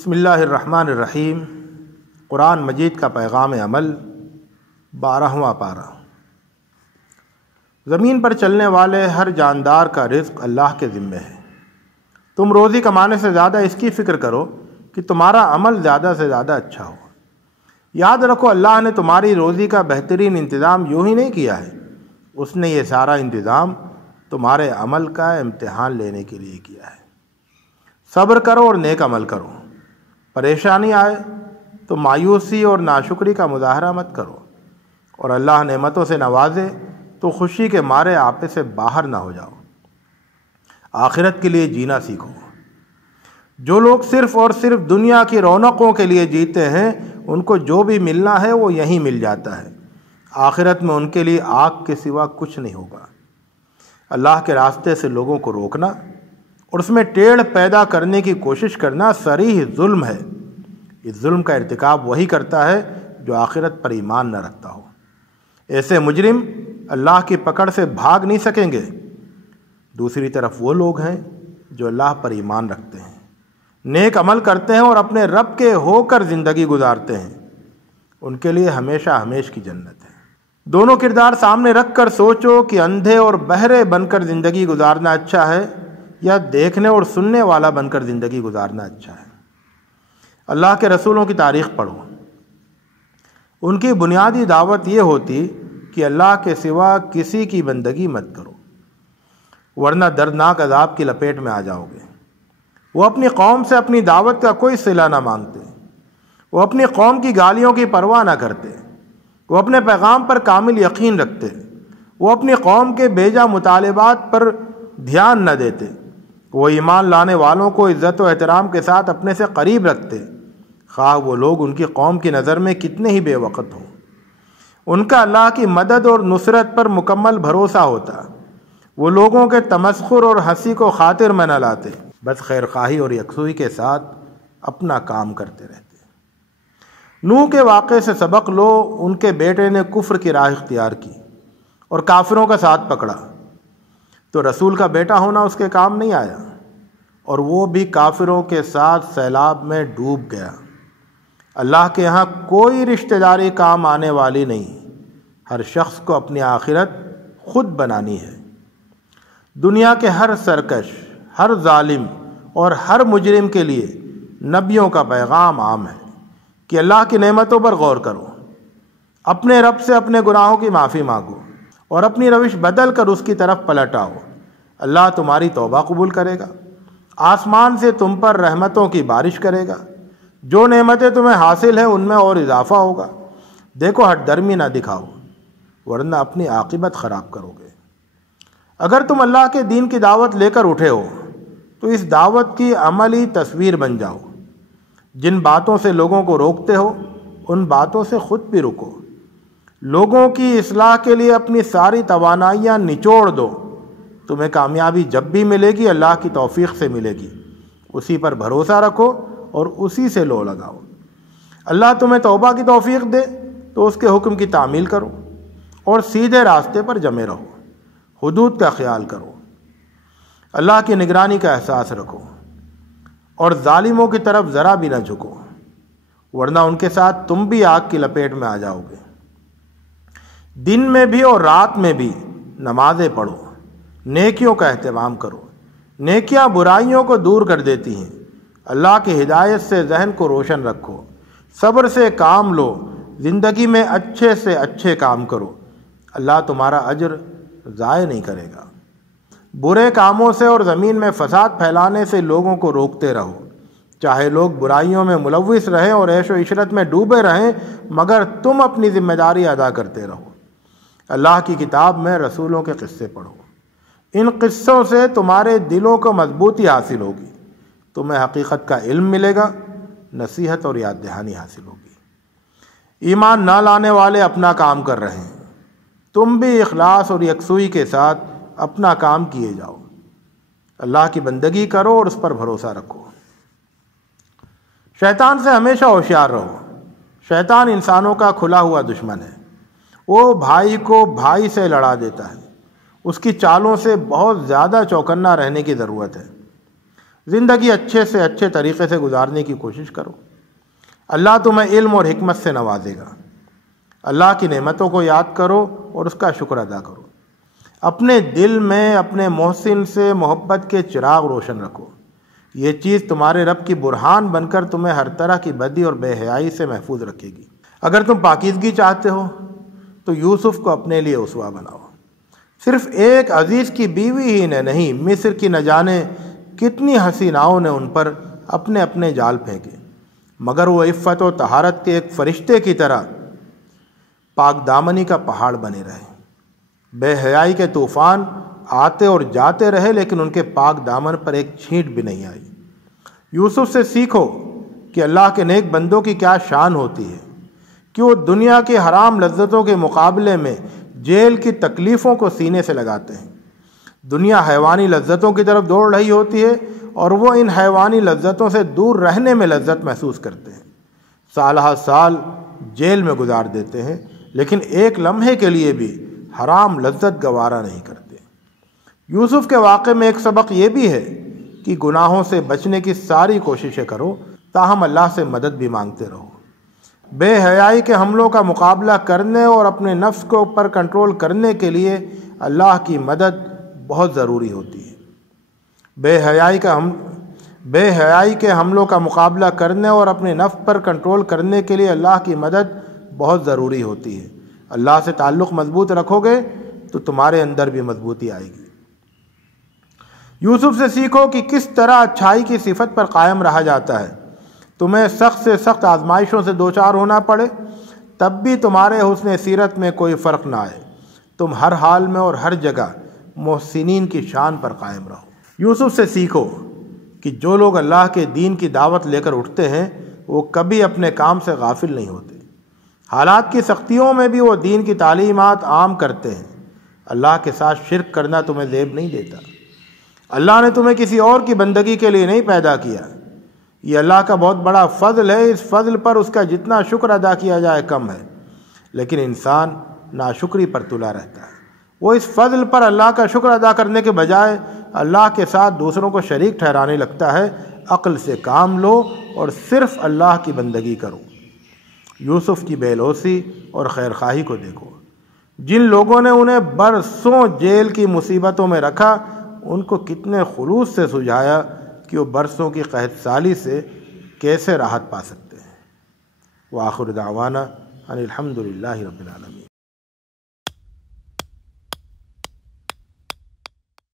بسم اللہ الرحمن الرحیم۔ قرآن مجید کا پیغام عمل، 12واں پارہ۔ زمین پر چلنے والے ہر جاندار کا رزق اللہ کے ذمے ہے۔ تم روزی کمانے سے زیادہ اس کی فکر کرو کہ تمہارا عمل زیادہ سے زیادہ اچھا ہو۔ یاد رکھو، اللہ نے تمہاری روزی کا بہترین انتظام یوں ہی نہیں کیا ہے، اس نے یہ سارا انتظام تمہارے عمل کا امتحان لینے کے لیے کیا ہے۔ صبر کرو اور نیک عمل کرو۔ پریشانی آئے تو مایوسی اور ناشکری کا مظاہرہ مت کرو، اور اللہ نعمتوں سے نوازے تو خوشی کے مارے آپے سے باہر نہ ہو جاؤ۔ آخرت کے لیے جینا سیکھو۔ جو لوگ صرف اور صرف دنیا کی رونقوں کے لیے جیتے ہیں، ان کو جو بھی ملنا ہے وہ یہیں مل جاتا ہے۔ آخرت میں ان کے لیے آگ کے سوا کچھ نہیں ہوگا۔ اللہ کے راستے سے لوگوں کو روکنا اور اس میں ٹیڑھ پیدا کرنے کی کوشش کرنا صریح ظلم ہے۔ اس ظلم کا ارتکاب وہی کرتا ہے جو آخرت پر ایمان نہ رکھتا ہو۔ ایسے مجرم اللہ کی پکڑ سے بھاگ نہیں سکیں گے۔ دوسری طرف وہ لوگ ہیں جو اللہ پر ایمان رکھتے ہیں، نیک عمل کرتے ہیں اور اپنے رب کے ہو کر زندگی گزارتے ہیں، ان کے لیے ہمیشہ ہمیش کی جنت ہے۔ دونوں کردار سامنے رکھ کر سوچو کہ اندھے اور بہرے بن کر زندگی گزارنا اچھا ہے یا دیکھنے اور سننے والا بن کر زندگی گزارنا اچھا ہے۔ اللہ کے رسولوں کی تاریخ پڑھو۔ ان کی بنیادی دعوت یہ ہوتی کہ اللہ کے سوا کسی کی بندگی مت کرو، ورنہ دردناک عذاب کی لپیٹ میں آ جاؤ گے۔ وہ اپنی قوم سے اپنی دعوت کا کوئی صلہ نہ مانگتے، وہ اپنی قوم کی گالیوں کی پرواہ نہ کرتے، وہ اپنے پیغام پر کامل یقین رکھتے، وہ اپنی قوم کے بیجا مطالبات پر دھیان نہ دیتے، وہ ایمان لانے والوں کو عزت و احترام کے ساتھ اپنے سے قریب رکھتے، خواہ وہ لوگ ان کی قوم کی نظر میں کتنے ہی بے وقت ہوں۔ ان کا اللہ کی مدد اور نصرت پر مکمل بھروسہ ہوتا۔ وہ لوگوں کے تمسخر اور ہنسی کو خاطر میں نہ لاتے، بس خیر خواہی اور یکسوئی کے ساتھ اپنا کام کرتے رہتے۔ نوح کے واقعے سے سبق لو۔ ان کے بیٹے نے کفر کی راہ اختیار کی اور کافروں کا ساتھ پکڑا، تو رسول کا بیٹا ہونا اس کے کام نہیں آیا، اور وہ بھی کافروں کے ساتھ سیلاب میں ڈوب گیا۔ اللہ کے ہاں کوئی رشتہ داری کام آنے والی نہیں۔ ہر شخص کو اپنی آخرت خود بنانی ہے۔ دنیا کے ہر سرکش، ہر ظالم اور ہر مجرم کے لیے نبیوں کا پیغام عام ہے کہ اللہ کی نعمتوں پر غور کرو، اپنے رب سے اپنے گناہوں کی معافی مانگو اور اپنی روش بدل کر اس کی طرف پلٹ آؤ۔ اللہ تمہاری توبہ قبول کرے گا، آسمان سے تم پر رحمتوں کی بارش کرے گا، جو نعمتیں تمہیں حاصل ہیں ان میں اور اضافہ ہوگا۔ دیکھو، ہٹ درمی نہ دکھاؤ، ورنہ اپنی عاقبت خراب کرو گے۔ اگر تم اللہ کے دین کی دعوت لے کر اٹھے ہو تو اس دعوت کی عملی تصویر بن جاؤ۔ جن باتوں سے لوگوں کو روکتے ہو ان باتوں سے خود بھی رکو۔ لوگوں کی اصلاح کے لیے اپنی ساری توانائیاں نچوڑ دو۔ تمہیں کامیابی جب بھی ملے گی اللہ کی توفیق سے ملے گی۔ اسی پر بھروسہ رکھو اور اسی سے لو لگاؤ۔ اللہ تمہیں توبہ کی توفیق دے تو اس کے حکم کی تعمیل کرو اور سیدھے راستے پر جمے رہو۔ حدود کا خیال کرو، اللہ کی نگرانی کا احساس رکھو اور ظالموں کی طرف ذرا بھی نہ جھکو، ورنہ ان کے ساتھ تم بھی آگ کی لپیٹ میں آ جاؤ گے۔ دن میں بھی اور رات میں بھی نمازیں پڑھو، نیکیوں کا اہتمام کرو۔ نیکیاں برائیوں کو دور کر دیتی ہیں۔ اللہ کی ہدایت سے ذہن کو روشن رکھو، صبر سے کام لو، زندگی میں اچھے سے اچھے کام کرو۔ اللہ تمہارا اجر ضائع نہیں کرے گا۔ برے کاموں سے اور زمین میں فساد پھیلانے سے لوگوں کو روکتے رہو، چاہے لوگ برائیوں میں ملوث رہیں اور عیش و عشرت میں ڈوبے رہیں، مگر تم اپنی ذمہ داری ادا کرتے رہو۔ اللہ کی کتاب میں رسولوں کے قصے پڑھو، ان قصوں سے تمہارے دلوں کو مضبوطی حاصل ہوگی، تمہیں حقیقت کا علم ملے گا، نصیحت اور یاد دہانی حاصل ہوگی۔ ایمان نہ لانے والے اپنا کام کر رہے ہیں، تم بھی اخلاص اور یکسوئی کے ساتھ اپنا کام کیے جاؤ۔ اللہ کی بندگی کرو اور اس پر بھروسہ رکھو۔ شیطان سے ہمیشہ ہوشیار رہو۔ شیطان انسانوں کا کھلا ہوا دشمن ہے۔ وہ بھائی کو بھائی سے لڑا دیتا ہے۔ اس کی چالوں سے بہت زیادہ چوکنا رہنے کی ضرورت ہے۔ زندگی اچھے سے اچھے طریقے سے گزارنے کی کوشش کرو۔ اللہ تمہیں علم اور حکمت سے نوازے گا۔ اللہ کی نعمتوں کو یاد کرو اور اس کا شکر ادا کرو۔ اپنے دل میں اپنے محسن سے محبت کے چراغ روشن رکھو۔ یہ چیز تمہارے رب کی برہان بن کر تمہیں ہر طرح کی بدی اور بے حیائی سے محفوظ رکھے گی۔ اگر تم پاکیزگی چاہتے ہو تو یوسف کو اپنے لیے اسوہ بناؤ۔ صرف ایک عزیز کی بیوی ہی نے نہیں، مصر کی نہ جانے کتنی حسیناؤں نے ان پر اپنے اپنے جال پھینکے، مگر وہ عفت و طہارت کے ایک فرشتے کی طرح پاک دامنی کا پہاڑ بنے رہے۔ بے حیائی کے طوفان آتے اور جاتے رہے لیکن ان کے پاک دامن پر ایک چھینٹ بھی نہیں آئی۔ یوسف سے سیکھو کہ اللہ کے نیک بندوں کی کیا شان ہوتی ہے کہ وہ دنیا کی حرام لذتوں کے مقابلے میں جیل کی تکلیفوں کو سینے سے لگاتے ہیں۔ دنیا حیوانی لذتوں کی طرف دوڑ رہی ہوتی ہے اور وہ ان حیوانی لذتوں سے دور رہنے میں لذت محسوس کرتے ہیں۔ سالہ سال جیل میں گزار دیتے ہیں لیکن ایک لمحے کے لیے بھی حرام لذت گوارا نہیں کرتے۔ یوسف کے واقعے میں ایک سبق یہ بھی ہے کہ گناہوں سے بچنے کی ساری کوششیں کرو، تاہم اللہ سے مدد بھی مانگتے رہو۔ بے حیائی کے حملوں کا مقابلہ کرنے اور اپنے نفس کو پر کنٹرول کرنے کے لیے اللہ کی مدد بہت ضروری ہوتی ہے۔ بے حیائی کے حملوں کا مقابلہ کرنے اور اپنے نفس پر کنٹرول کرنے کے لیے اللہ کی مدد بہت ضروری ہوتی ہے۔ اللہ سے تعلق مضبوط رکھو گے تو تمہارے اندر بھی مضبوطی آئے گی۔ یوسف سے سیکھو کہ کس طرح اچھائی کی صفت پر قائم رہا جاتا ہے۔ تمہیں سخت سے سخت آزمائشوں سے دوچار ہونا پڑے تب بھی تمہارے حسن سیرت میں کوئی فرق نہ آئے، تم ہر حال میں اور ہر جگہ محسنین کی شان پر قائم رہو۔ یوسف سے سیکھو کہ جو لوگ اللہ کے دین کی دعوت لے کر اٹھتے ہیں وہ کبھی اپنے کام سے غافل نہیں ہوتے۔ حالات کی سختیوں میں بھی وہ دین کی تعلیمات عام کرتے ہیں۔ اللہ کے ساتھ شرک کرنا تمہیں زیب نہیں دیتا۔ اللہ نے تمہیں کسی اور کی بندگی کے لیے نہیں پیدا کیا۔ یہ اللہ کا بہت بڑا فضل ہے، اس فضل پر اس کا جتنا شکر ادا کیا جائے کم ہے، لیکن انسان ناشکری پر تلا رہتا ہے۔ وہ اس فضل پر اللہ کا شکر ادا کرنے کے بجائے اللہ کے ساتھ دوسروں کو شریک ٹھہرانے لگتا ہے۔ عقل سے کام لو اور صرف اللہ کی بندگی کرو۔ یوسف کی بے لوثی اور خیرخواہی کو دیکھو۔ جن لوگوں نے انہیں برسوں جیل کی مصیبتوں میں رکھا ان کو کتنے خلوص سے سجھایا کہ وہ برسوں کی قحط سالی سے کیسے راحت پا سکتے ہیں۔ وآخر دعوانا ان الحمد للہ رب العالمین۔